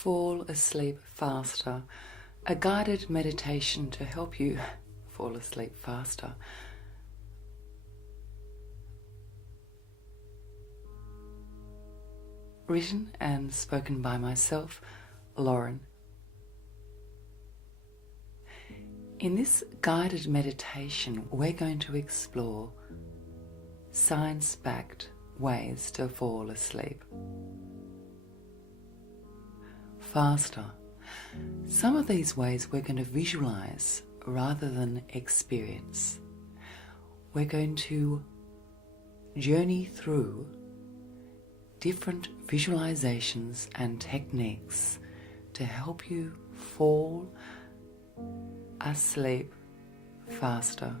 fall asleep faster, a guided meditation to help you fall asleep faster. Written and spoken by myself, Lauren. In this guided meditation, we're going to explore science-backed ways to fall asleep faster. Some of these ways we're going to visualize rather than experience. We're going to journey through different visualizations and techniques to help you fall asleep faster.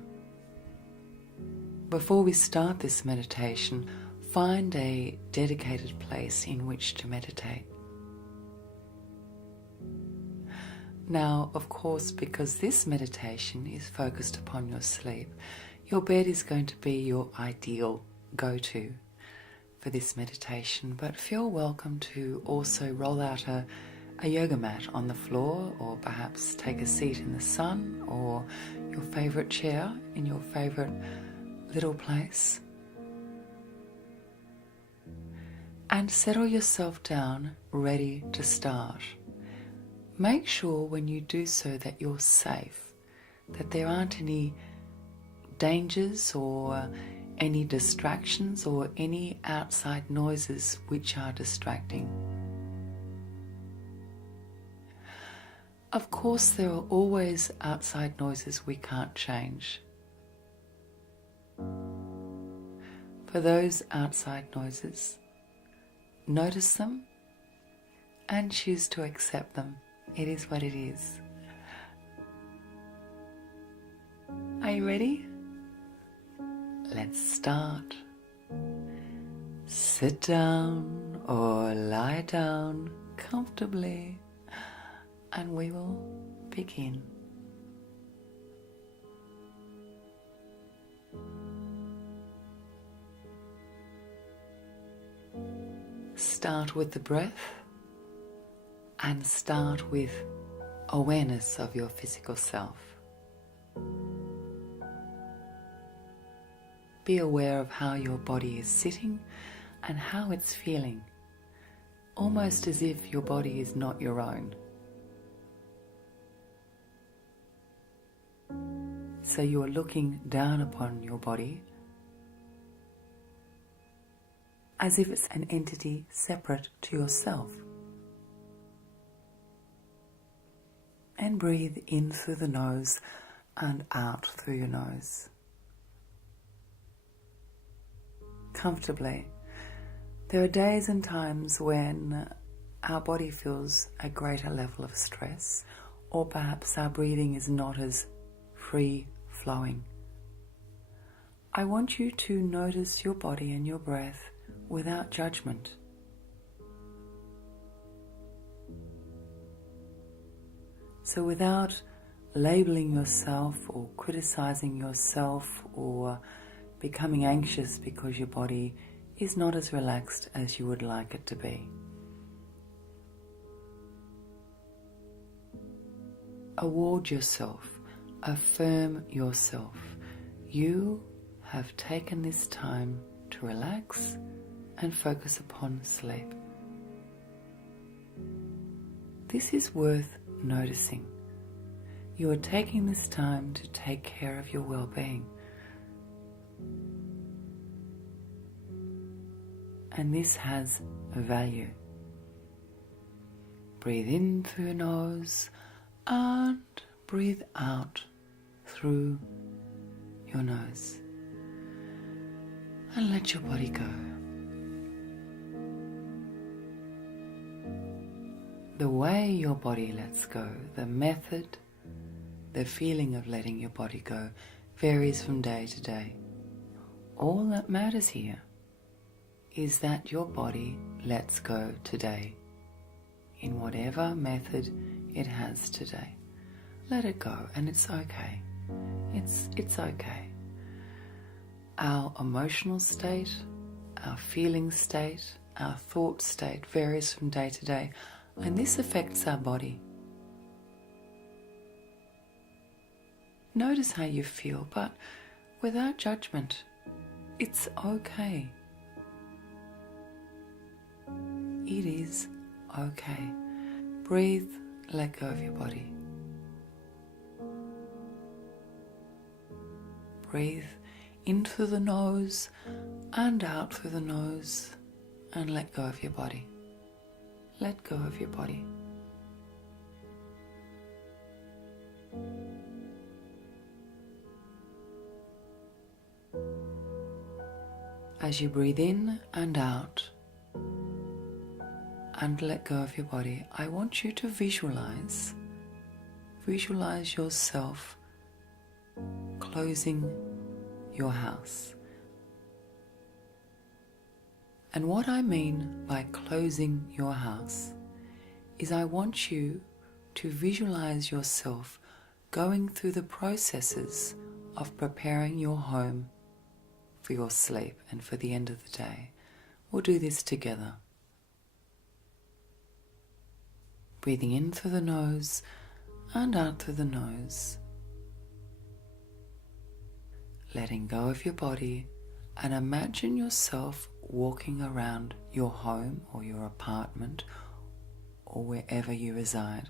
Before we start this meditation, find a dedicated place in which to meditate. Now, of course, because this meditation is focused upon your sleep, your bed is going to be your ideal go-to for this meditation, but feel welcome to also roll out a yoga mat on the floor, or perhaps take a seat in the sun or your favorite chair in your favorite little place, and settle yourself down, ready to start. Make sure when you do so that you're safe, that there aren't any dangers or any distractions or any outside noises which are distracting. Of course, there are always outside noises we can't change. For those outside noises, notice them and choose to accept them. It is what it is. Are you ready? Let's start. Sit down or lie down comfortably, and we will begin. Start with the breath and start with awareness of your physical self. Be aware of how your body is sitting and how it's feeling, almost as if your body is not your own. So you are looking down upon your body as if it's an entity separate to yourself. And breathe in through the nose and out through your nose. Comfortably. There are days and times when our body feels a greater level of stress, or perhaps our breathing is not as free-flowing. I want you to notice your body and your breath without judgment. So without labeling yourself or criticizing yourself or becoming anxious because your body is not as relaxed as you would like it to be. Award yourself, affirm yourself. You have taken this time to relax and focus upon sleep. This is worth noticing. You are taking this time to take care of your well-being. And this has a value. Breathe in through your nose and breathe out through your nose. And let your body go. The way your body lets go, the method, the feeling of letting your body go varies from day to day. All that matters here is that your body lets go today, in whatever method it has today. Let it go, and it's okay. It's okay. Our emotional state, our feeling state, our thought state varies from day to day. And this affects our body. Notice how you feel, but without judgment. It's okay. It is okay. Breathe, let go of your body. Breathe in through the nose and out through the nose, and let go of your body. Let go of your body. As you breathe in and out and let go of your body, I want you to visualize yourself closing your house. And what I mean by closing your house is I want you to visualize yourself going through the processes of preparing your home for your sleep and for the end of the day. We'll do this together. Breathing in through the nose and out through the nose. Letting go of your body, and imagine yourself walking around your home or your apartment or wherever you reside.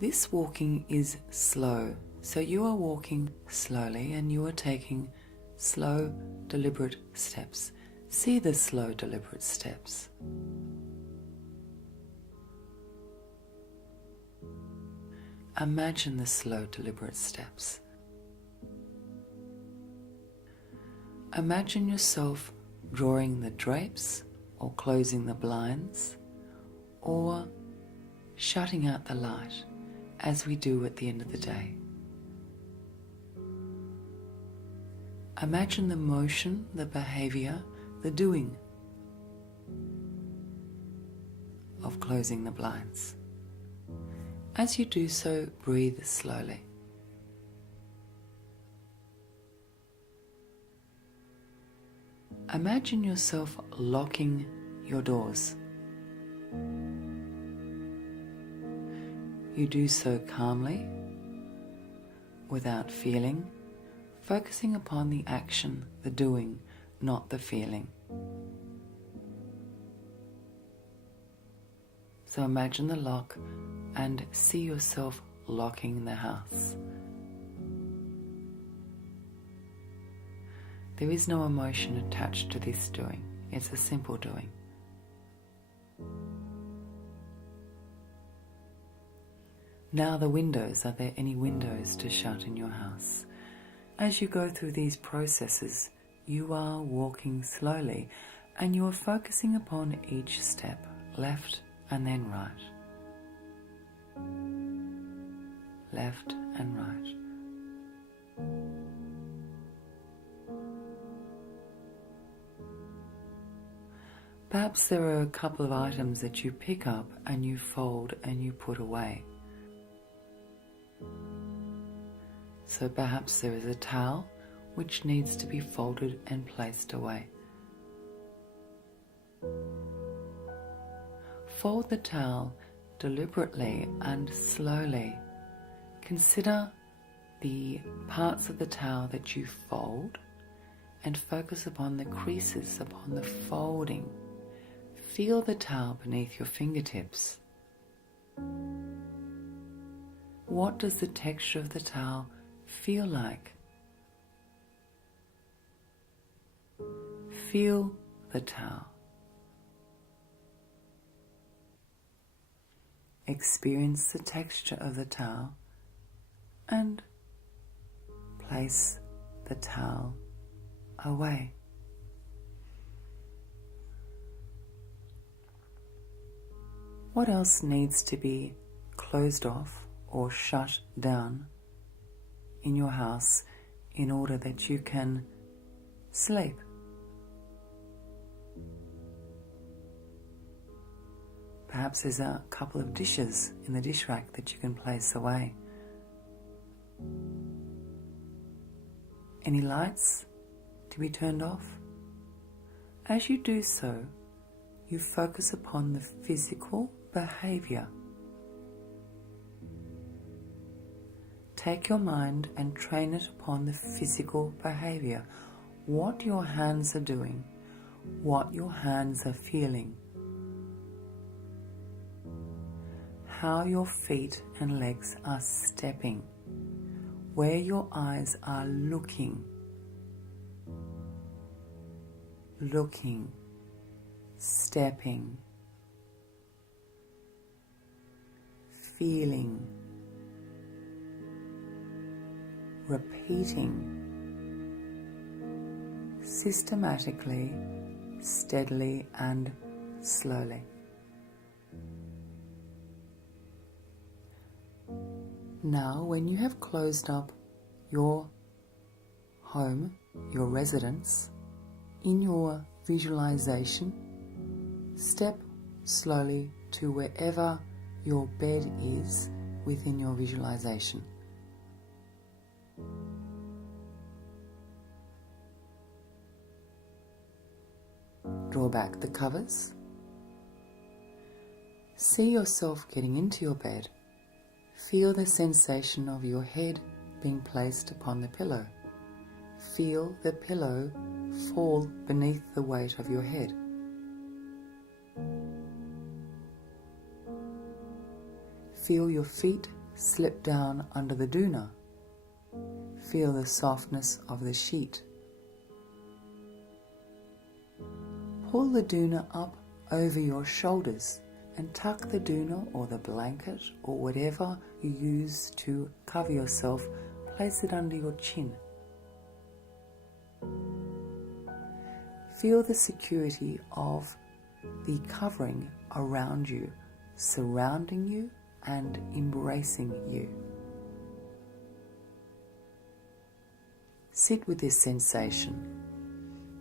This walking is slow, so you are walking slowly and you are taking slow, deliberate steps. See the slow, deliberate steps. Imagine the slow, deliberate steps. Imagine yourself drawing the drapes or closing the blinds or shutting out the light as we do at the end of the day. Imagine the motion, the behavior, the doing of closing the blinds. As you do so, breathe slowly. Imagine yourself locking your doors. You do so calmly, without feeling, focusing upon the action, the doing, not the feeling. So imagine the lock and see yourself locking the house. There is no emotion attached to this doing. It's a simple doing. Now the windows. Are there any windows to shut in your house? As you go through these processes, you are walking slowly and you are focusing upon each step, left and then right. Left and right. Perhaps there are a couple of items that you pick up and you fold and you put away. So perhaps there is a towel which needs to be folded and placed away. Fold the towel deliberately and slowly. Consider the parts of the towel that you fold and focus upon the creases, upon the folding. Feel the towel beneath your fingertips. What does the texture of the towel feel like? Feel the towel. Experience the texture of the towel and place the towel away. What else needs to be closed off or shut down in your house in order that you can sleep? Perhaps there's a couple of dishes in the dish rack that you can place away. Any lights to be turned off? As you do so, you focus upon the physical behavior. Take your mind and train it upon the physical behavior. What your hands are doing, what your hands are feeling, how your feet and legs are stepping, where your eyes are looking, stepping, feeling, repeating, systematically, steadily and slowly. Now, when you have closed up your home, your residence, in your visualization, step slowly to wherever your bed is within your visualization. Draw back the covers. See yourself getting into your bed. Feel the sensation of your head being placed upon the pillow. Feel the pillow fall beneath the weight of your head. Feel your feet slip down under the doona. Feel the softness of the sheet. Pull the doona up over your shoulders and tuck the doona or the blanket or whatever you use to cover yourself, place it under your chin. Feel the security of the covering around you, surrounding you and embracing you. Sit with this sensation.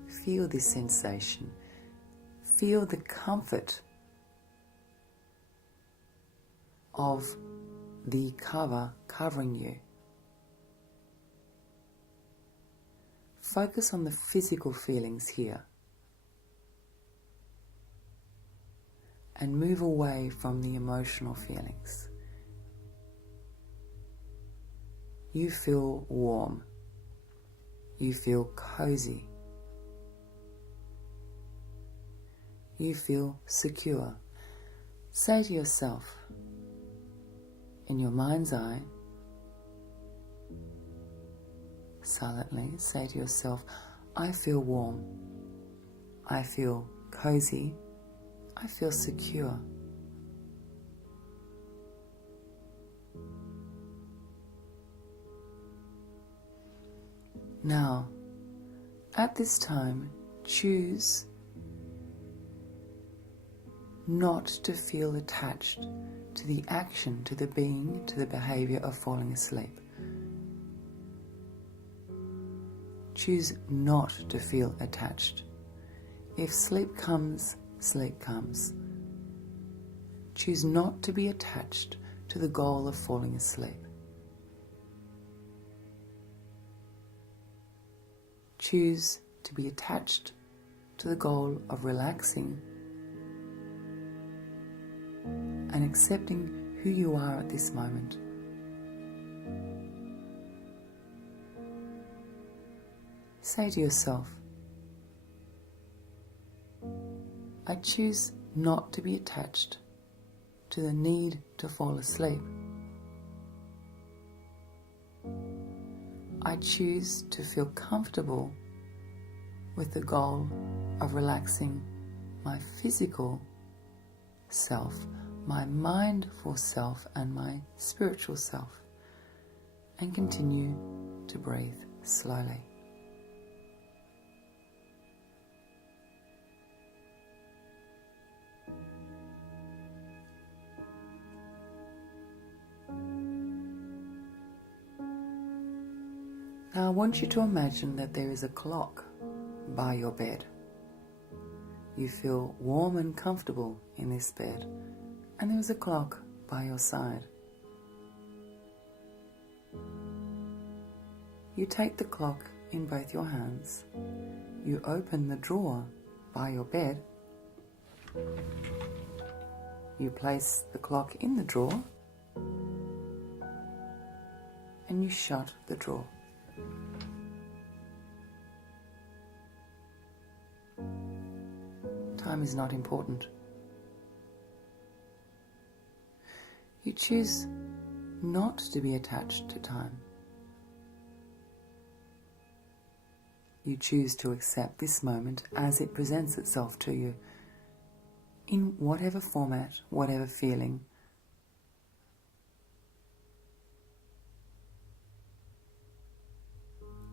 Feel this sensation. Feel the comfort of the cover covering you. Focus on the physical feelings here and move away from the emotional feelings. You feel warm. You feel cozy. You feel secure. Say to yourself, in your mind's eye, silently say to yourself, I feel warm, I feel cozy, I feel secure. Now, at this time, choose not to feel attached to the action, to the being, to the behavior of falling asleep. Choose not to feel attached. If sleep comes, sleep comes. Choose not to be attached to the goal of falling asleep. Choose to be attached to the goal of relaxing and accepting who you are at this moment. Say to yourself, I choose not to be attached to the need to fall asleep. I choose to feel comfortable with the goal of relaxing my physical self, my mindful self, and my spiritual self, and continue to breathe slowly. Now I want you to imagine that there is a clock by your bed. You feel warm and comfortable in this bed, and there is a clock by your side. You take the clock in both your hands. You open the drawer by your bed, you place the clock in the drawer and you shut the drawer. Time is not important. You choose not to be attached to time. You choose to accept this moment as it presents itself to you, in whatever format, whatever feeling.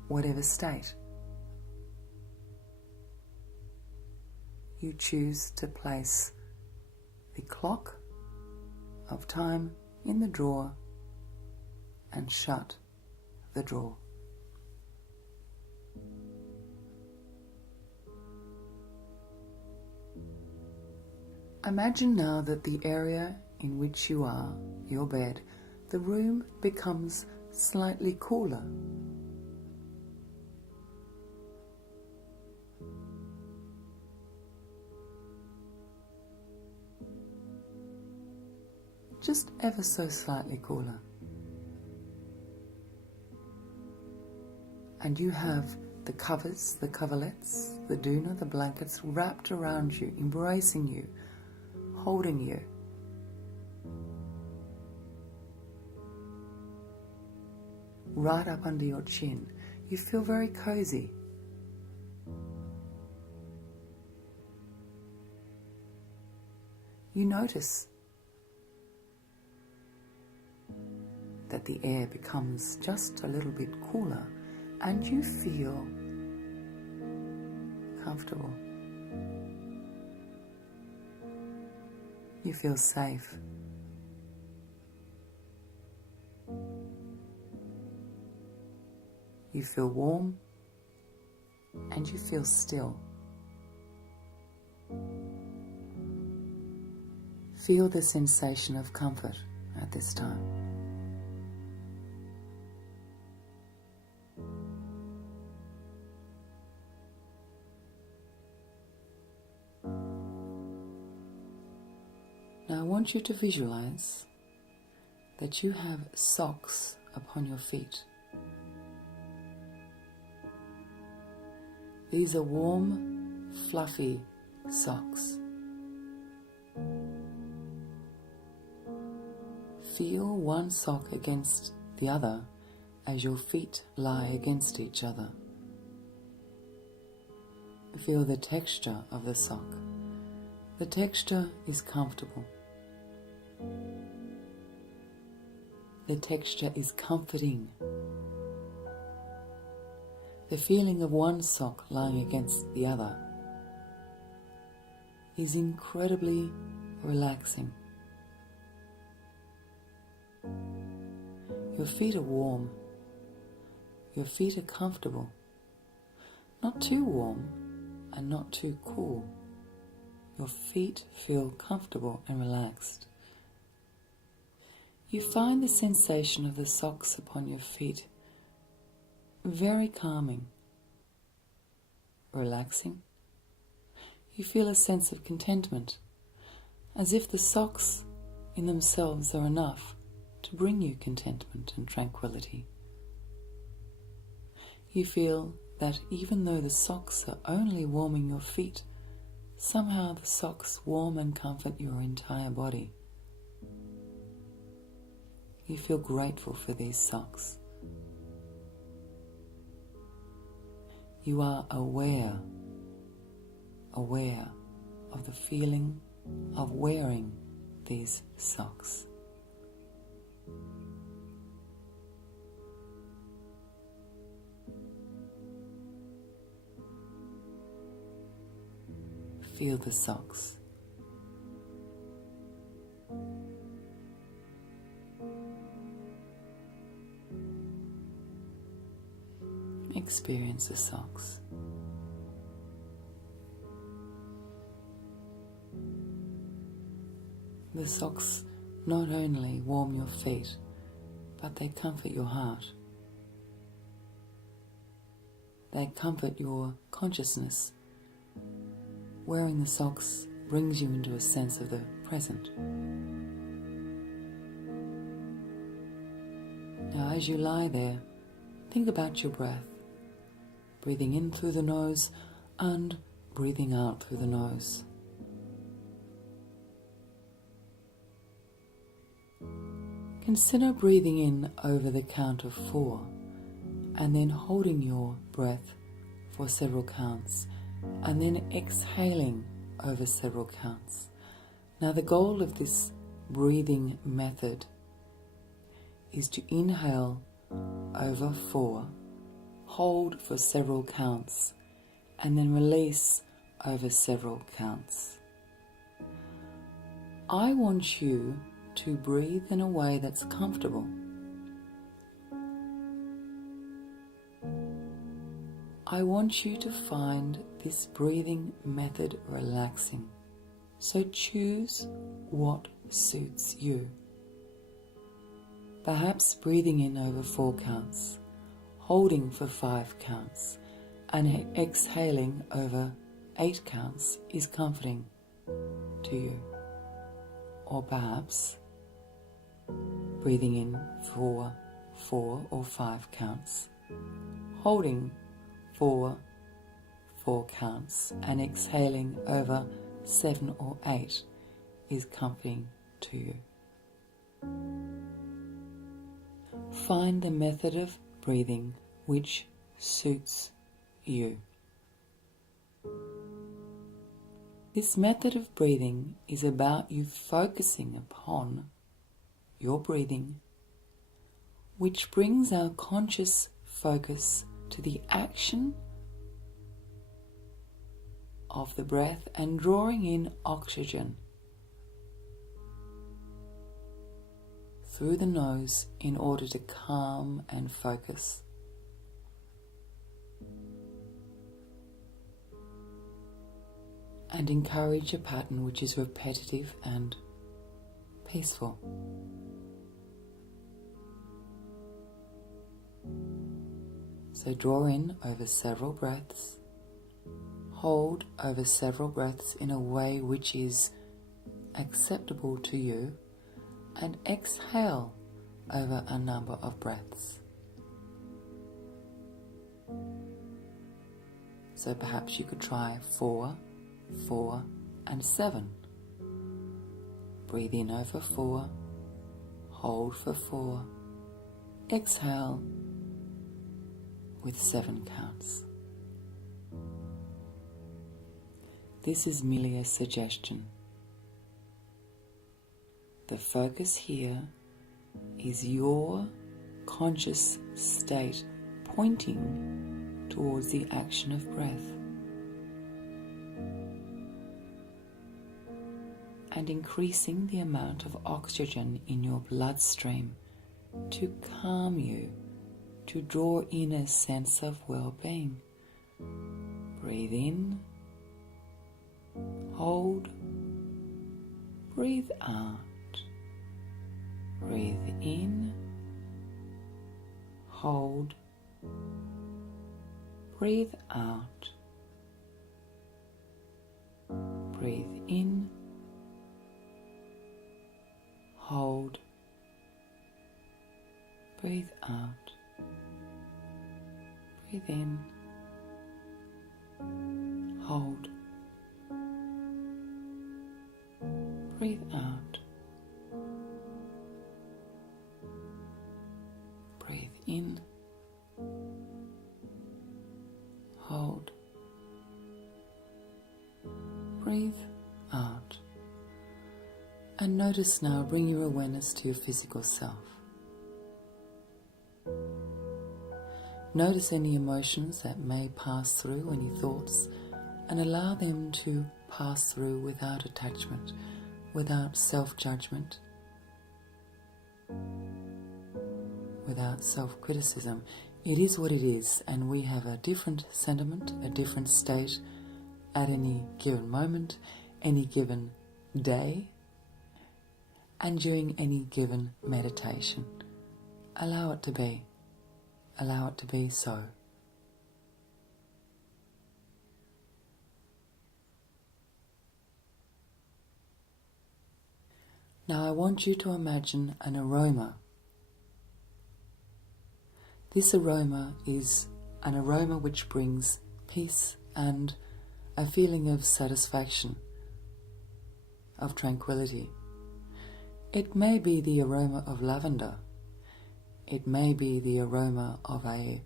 Whatever state. You choose to place the clock of time in the drawer and shut the drawer. Imagine now that the area in which you are, your bed, the room becomes slightly cooler. Just ever so slightly cooler. And you have the covers, the coverlets, the doona, the blankets wrapped around you, embracing you, holding you. Right up under your chin. You feel very cozy. You notice that the air becomes just a little bit cooler and you feel comfortable. You feel safe. You feel warm and you feel still. Feel the sensation of comfort at this time. Now I want you to visualize that you have socks upon your feet. These are warm, fluffy socks. Feel one sock against the other as your feet lie against each other. Feel the texture of the sock. The texture is comfortable. The texture is comforting. The feeling of one sock lying against the other is incredibly relaxing. Your feet are warm. Your feet are comfortable. Not too warm and not too cool. Your feet feel comfortable and relaxed. You find the sensation of the socks upon your feet very calming, relaxing. You feel a sense of contentment, as if the socks in themselves are enough to bring you contentment and tranquility. You feel that even though the socks are only warming your feet, somehow the socks warm and comfort your entire body. You feel grateful for these socks. You are aware of the feeling of wearing these socks. Feel the socks. Experience the socks. The socks not only warm your feet, but they comfort your heart. They comfort your consciousness wearing the socks brings you into a sense of the present. Now, as you lie there, think about your breath, breathing in through the nose and breathing out through the nose. Consider breathing in over the count of 4 and then holding your breath for several counts and then exhaling over several counts. Now, the goal of this breathing method is to inhale over 4, hold for several counts, and then release over several counts. I want you to breathe in a way that's comfortable. I want you to find this breathing method relaxing, so choose what suits you. Perhaps breathing in over 4 counts, holding for 5 counts, and exhaling over 8 counts is comforting to you. Or perhaps breathing in for 4 or 5 counts, holding for 4 counts, and exhaling over 7 or 8 is comforting to you. Find the method of breathing which suits you. This method of breathing is about you focusing upon your breathing, which brings our conscious focus to the action of the breath and drawing in oxygen through the nose in order to calm and focus. And encourage a pattern which is repetitive and peaceful. So draw in over several breaths, hold over several breaths in a way which is acceptable to you, and exhale over a number of breaths. So perhaps you could try 4, 4 and 7. Breathe in over 4, hold for 4, exhale with 7 counts. This is merely a suggestion. The focus here is your conscious state pointing towards the action of breath and increasing the amount of oxygen in your bloodstream to calm you, to draw in a sense of well-being. Breathe in, hold, breathe out, breathe in, hold, breathe out, breathe in, hold, breathe out, breathe in, hold, breathe out, breathe in, hold, breathe out. And notice now, bring your awareness to your physical self. Notice any emotions that may pass through, any thoughts, and allow them to pass through without attachment, without self-judgment, without self-criticism. It is what it is, and we have a different sentiment, a different state at any given moment, any given day, and during any given meditation. Allow it to be. Allow it to be so. Now I want you to imagine an aroma. This aroma is an aroma which brings peace and a feeling of satisfaction, of tranquility. It may be the aroma of lavender. It may be the aroma of a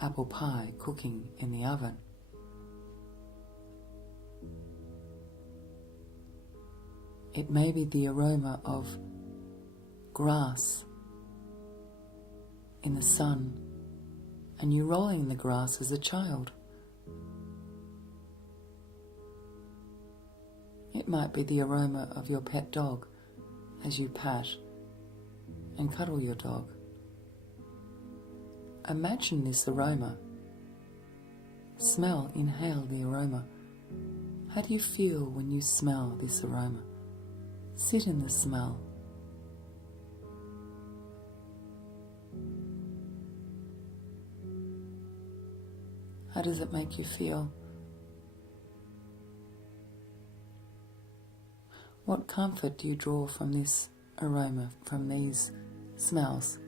apple pie cooking in the oven. It may be the aroma of grass in the sun and you rolling the grass as a child. It might be the aroma of your pet dog as you pat and cuddle your dog. Imagine this aroma. Smell, inhale the aroma. How do you feel when you smell this aroma? Sit in the smell. How does it make you feel? What comfort do you draw from this aroma, from these smells?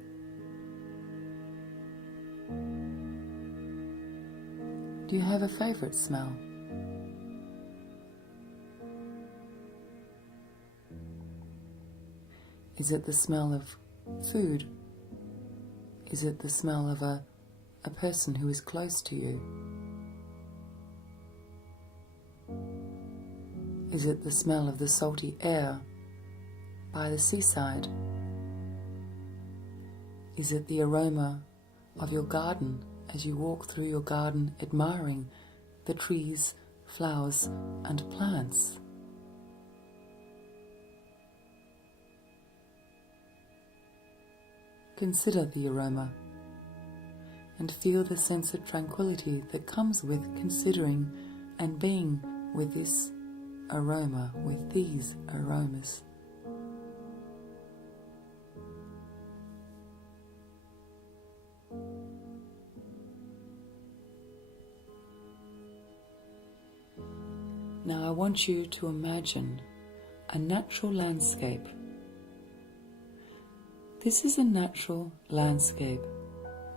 Do you have a favorite smell? Is it the smell of food? Is it the smell of a person who is close to you? Is it the smell of the salty air by the seaside? Is it the aroma of your garden as you walk through your garden admiring the trees, flowers and plants? Consider the aroma and feel the sense of tranquility that comes with considering and being with this aroma, with these aromas. Now I want you to imagine a natural landscape. This is a natural landscape,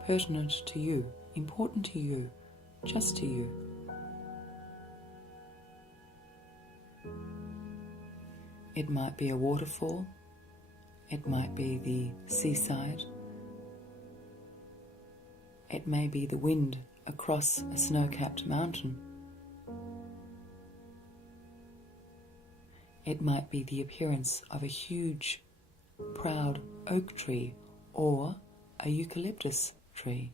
pertinent to you, important to you, just to you. It might be a waterfall, it might be the seaside, it may be the wind across a snow-capped mountain. It might be the appearance of a huge, proud oak tree or a eucalyptus tree.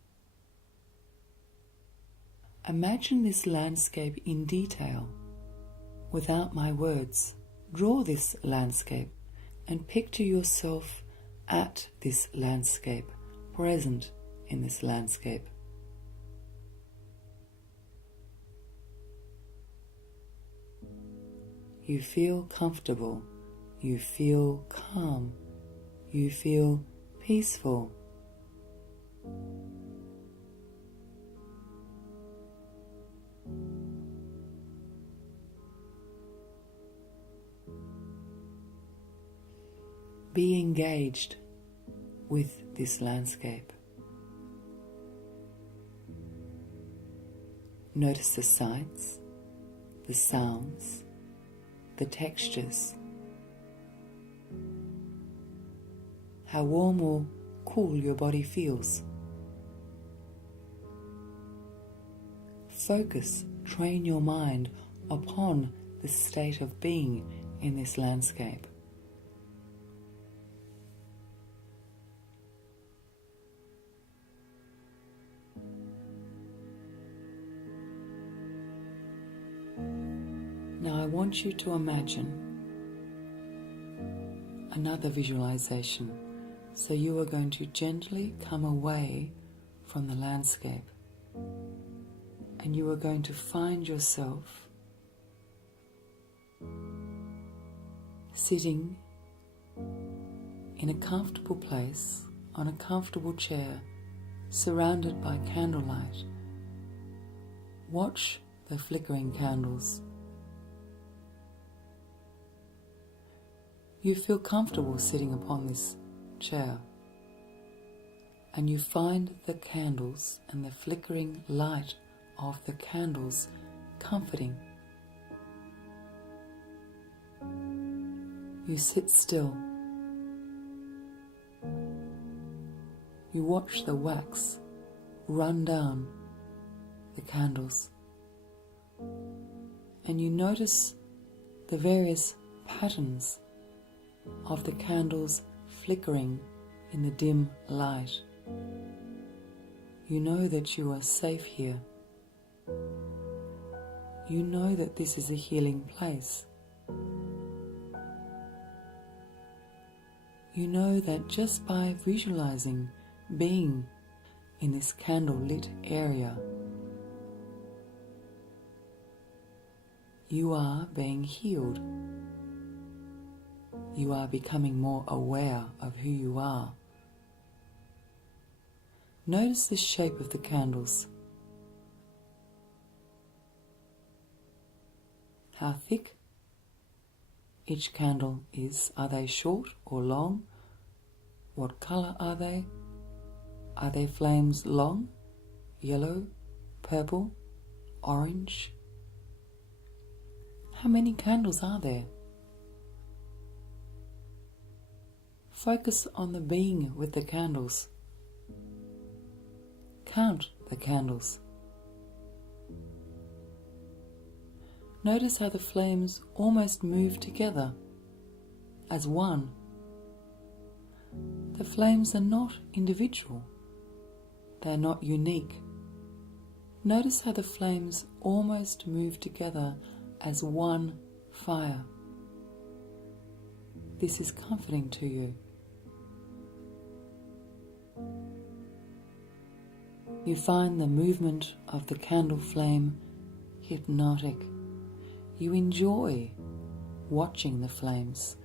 Imagine this landscape in detail, without my words. Draw this landscape and picture yourself at this landscape, present in this landscape. You feel comfortable, you feel calm, you feel peaceful. Be engaged with this landscape. Notice the sights, the sounds, the textures. How warm or cool your body feels. Focus, train your mind upon the state of being in this landscape. Now I want you to imagine another visualization. So you are going to gently come away from the landscape and you are going to find yourself sitting in a comfortable place on a comfortable chair surrounded by candlelight. Watch the flickering candles. You feel comfortable sitting upon this chair, and you find the candles and the flickering light of the candles comforting. You sit still. You watch the wax run down the candles, and you notice the various patterns of the candles flickering in the dim light. You know that you are safe here. You know that this is a healing place. You know that just by visualizing being in this candle-lit area, you are being healed. You are becoming more aware of who you are. Notice the shape of the candles. How thick each candle is. Are they short or long? What color are they? Are their flames long, yellow, purple, orange? How many candles are there? Focus on the being with the candles. Count the candles. Notice how the flames almost move together as one. The flames are not individual. They are not unique. Notice how the flames almost move together as one fire. This is comforting to you. You find the movement of the candle flame hypnotic. You enjoy watching the flames,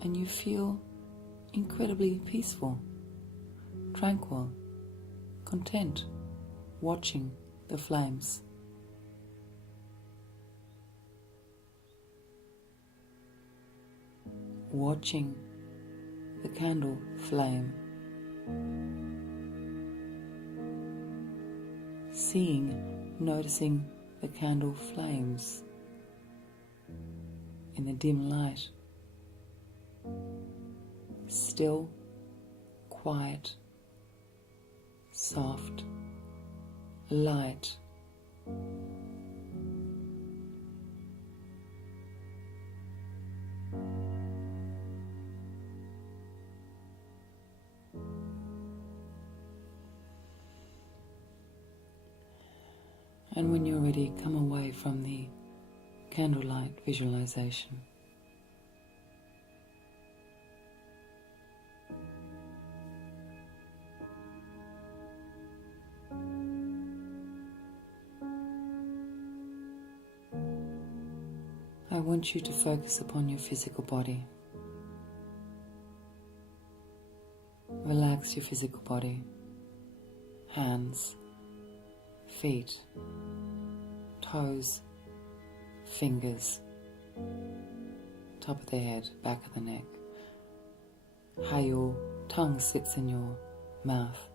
and you feel incredibly peaceful, tranquil, content watching the flames. Watching the candle flame. Seeing, noticing the candle flames in the dim light. Still, quiet, soft, light. And when you're ready, come away from the candlelight visualization. I want you to focus upon your physical body. Relax your physical body. Hands, feet, toes, fingers, top of the head, back of the neck. How your tongue sits in your mouth,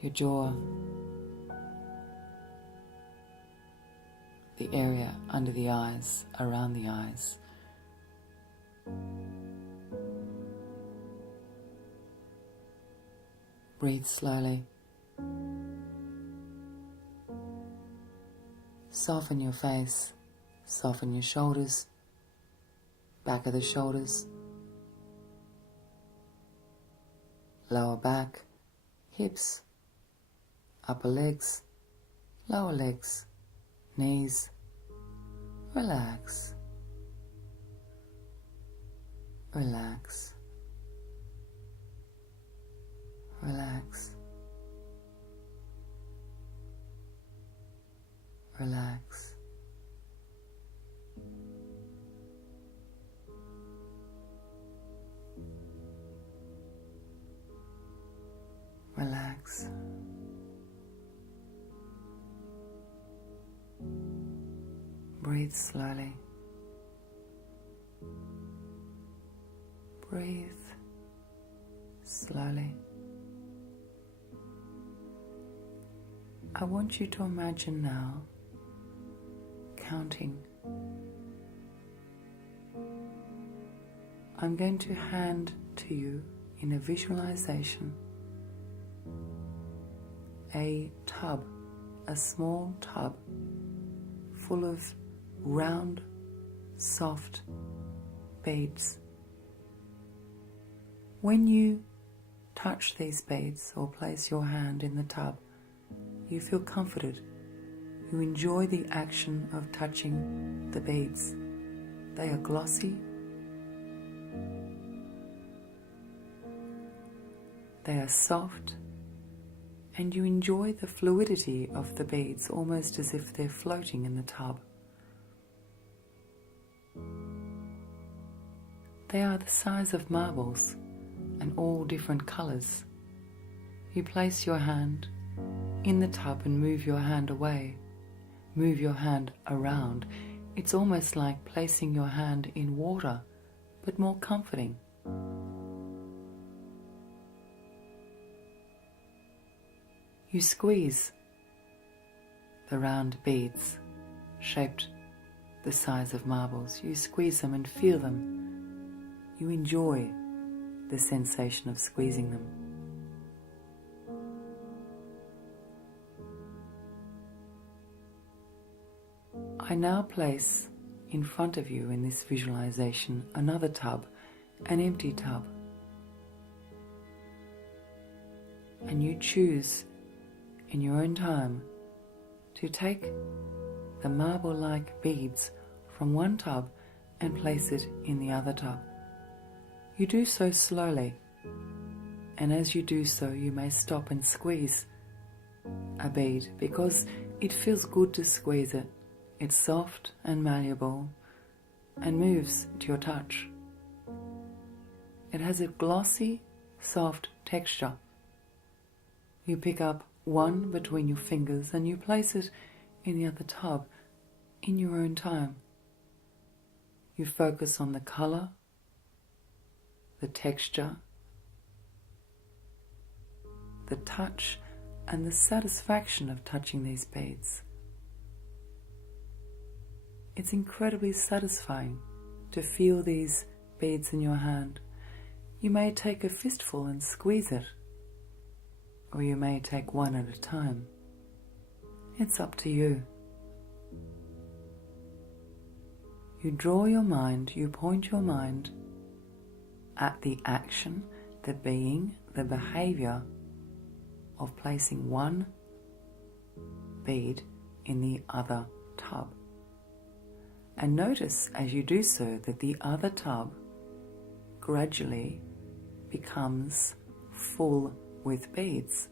your jaw, the area under the eyes, around the eyes. Breathe slowly. Soften your face, soften your shoulders, back of the shoulders, lower back, hips, upper legs, lower legs, knees. Relax, relax, relax, relax. Relax. Breathe slowly. Breathe slowly. I want you to imagine now counting. I'm going to hand to you in a visualization a tub, a small tub full of round, soft beads. When you touch these beads or place your hand in the tub, you feel comforted. You enjoy the action of touching the beads. They are glossy. They are soft. And you enjoy the fluidity of the beads, almost as if they're floating in the tub. They are the size of marbles and all different colors. You place your hand in the tub and move your hand away, move your hand around. It's almost like placing your hand in water, but more comforting. You squeeze the round beads shaped the size of marbles. You squeeze them and feel them. You enjoy the sensation of squeezing them. I now place in front of you in this visualization another tub, an empty tub. And you choose in your own time to take the marble-like beads from one tub and place it in the other tub. You do so slowly, and as you do so you may stop and squeeze a bead because it feels good to squeeze it. It's soft and malleable and moves to your touch. It has a glossy, soft texture. You pick up one between your fingers and you place it in the other tub in your own time. You focus on the color, the texture, the touch, and the satisfaction of touching these beads. It's incredibly satisfying to feel these beads in your hand. You may take a fistful and squeeze it, or you may take one at a time. It's up to you. You draw your mind, you point your mind at the action, the being, the behavior of placing one bead in the other tub. And notice as you do so that the other tub gradually becomes full with beads,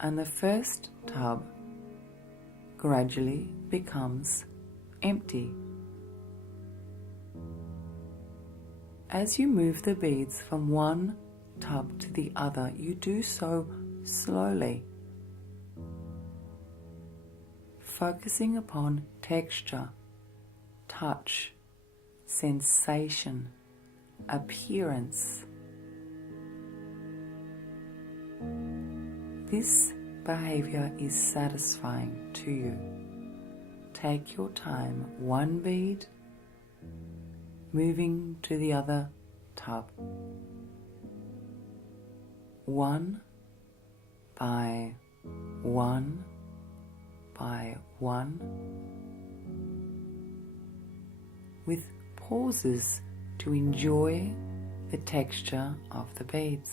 and the first tub gradually becomes empty. As you move the beads from one tub to the other, you do so slowly, focusing upon texture, touch, sensation, appearance. This behavior is satisfying to you. Take your time, one bead, moving to the other tub, one by one by one, with pauses to enjoy the texture of the beads.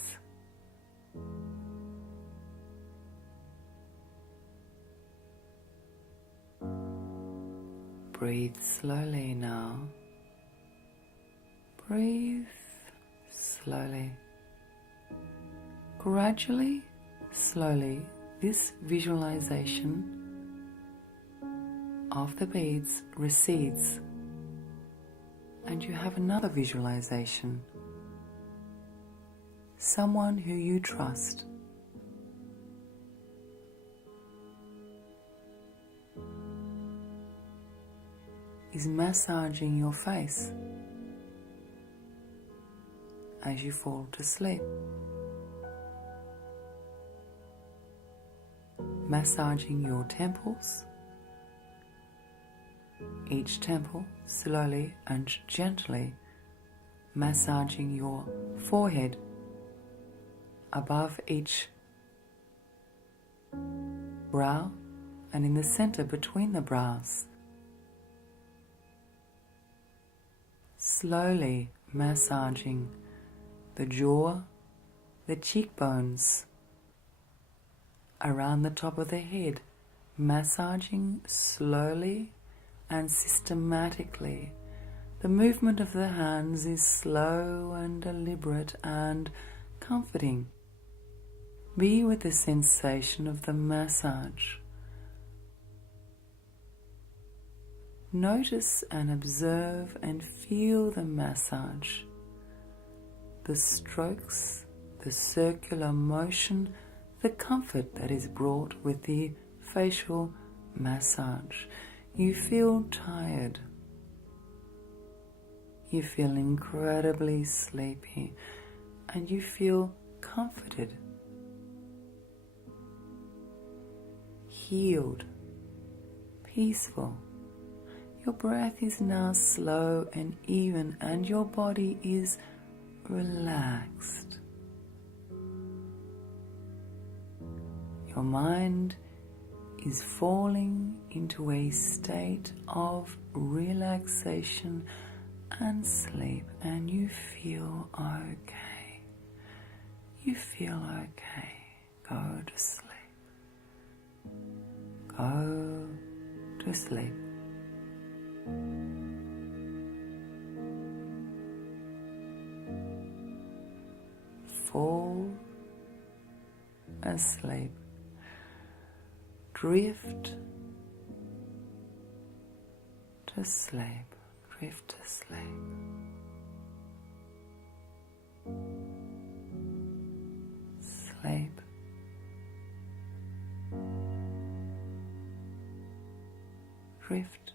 Breathe slowly now. Breathe slowly. Gradually, slowly, this visualization of the beads recedes, and you have another visualization. Someone who you trust. Is massaging your face. as you fall to sleep. Massaging your temples, each temple slowly and gently massaging your forehead above each brow and in the center between the brows. Slowly massaging the jaw, the cheekbones, around the top of the head, massaging slowly and systematically. The movement of the hands is slow and deliberate and comforting. Be with the sensation of the massage. Notice and observe and feel the massage, the strokes, the circular motion, the comfort that is brought with the facial massage. You feel tired. You feel incredibly sleepy, and you feel comforted, healed, peaceful. Your breath is now slow and even, and your body is relaxed. Your mind is falling into a state of relaxation and sleep, and you feel okay. You feel okay. Go to sleep. Go to sleep. Fall asleep. Drift to sleep. Drift to sleep. Sleep. Drift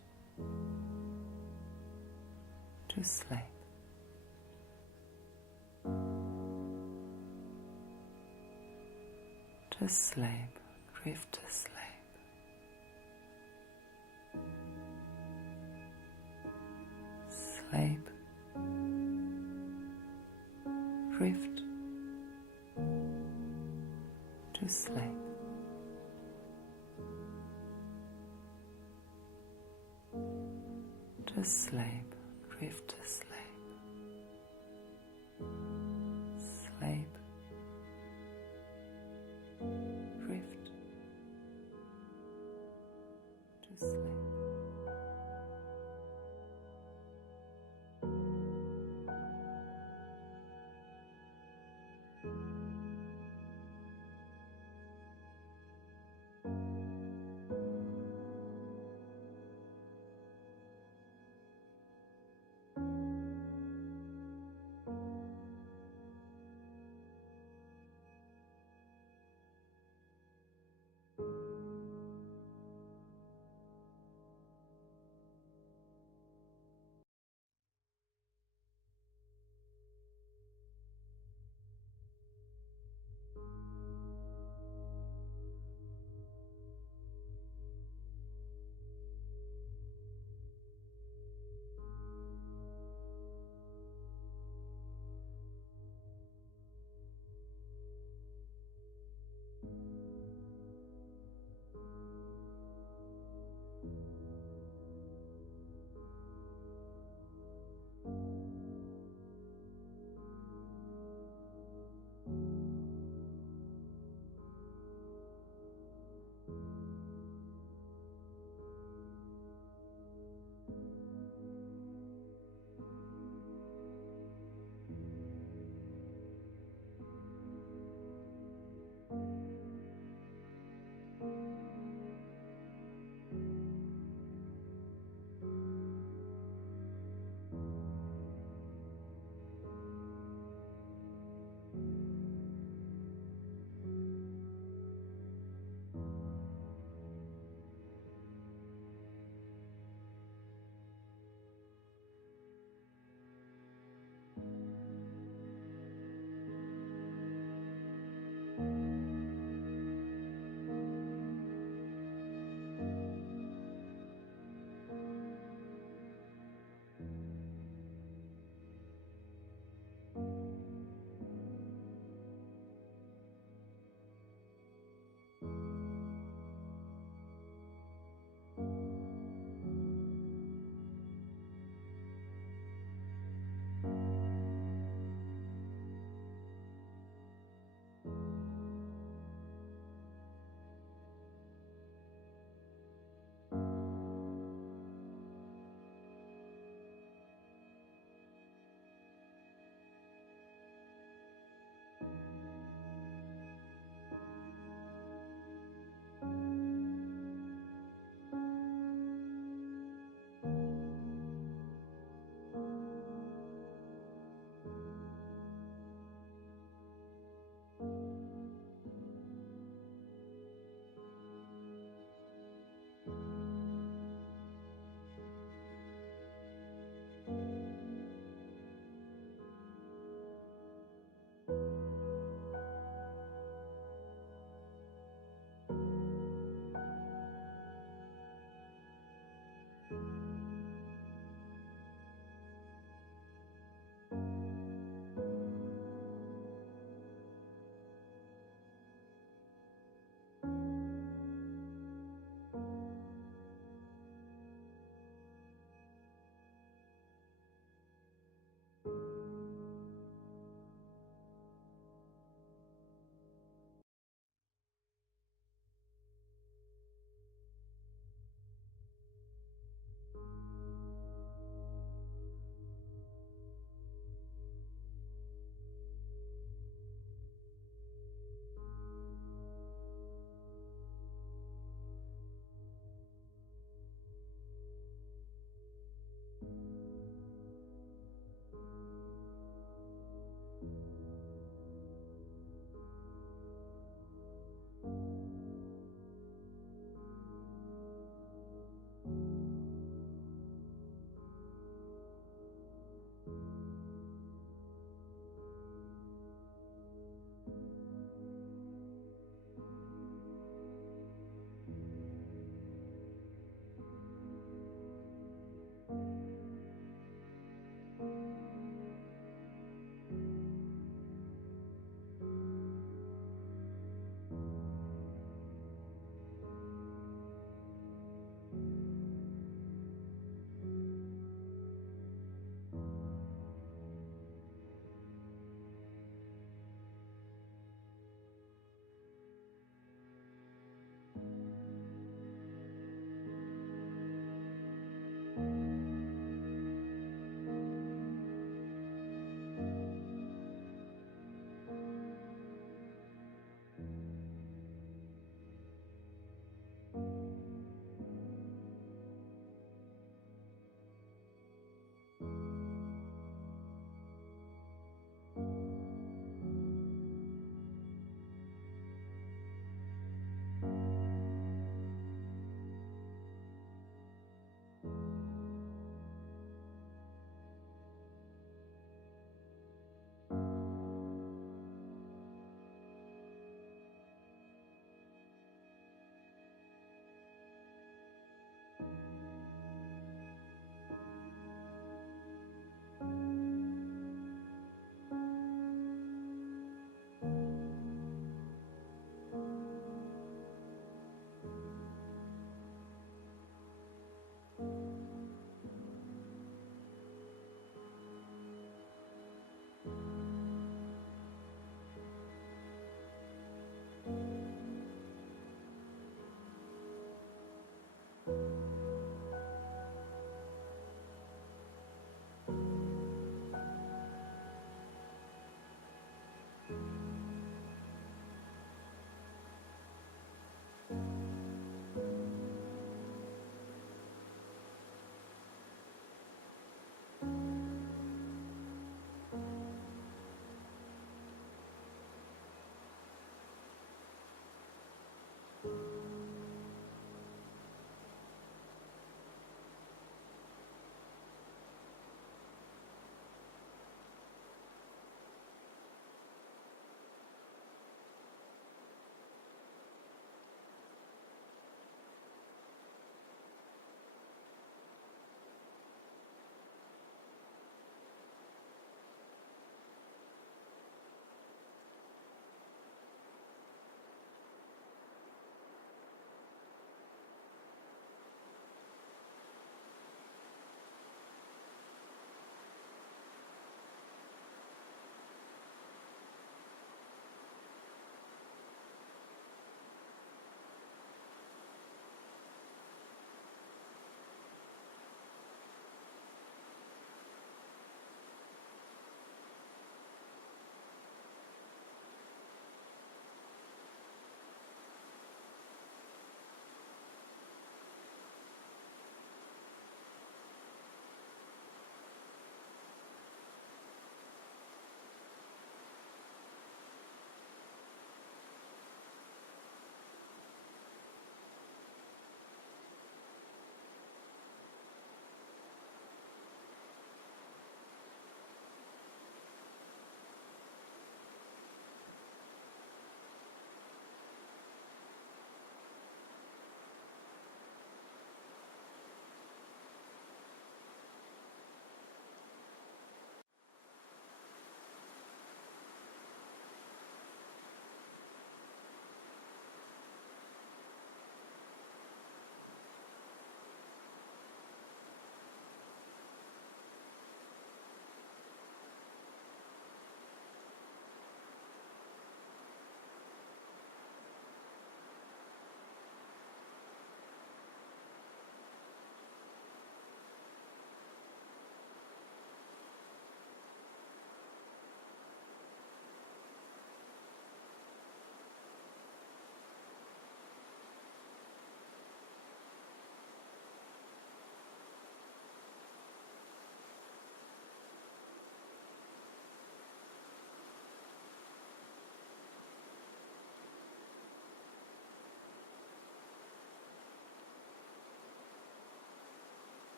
to sleep. To sleep. Drift to sleep. Sleep. Drift to sleep. To sleep. Drift to sleep.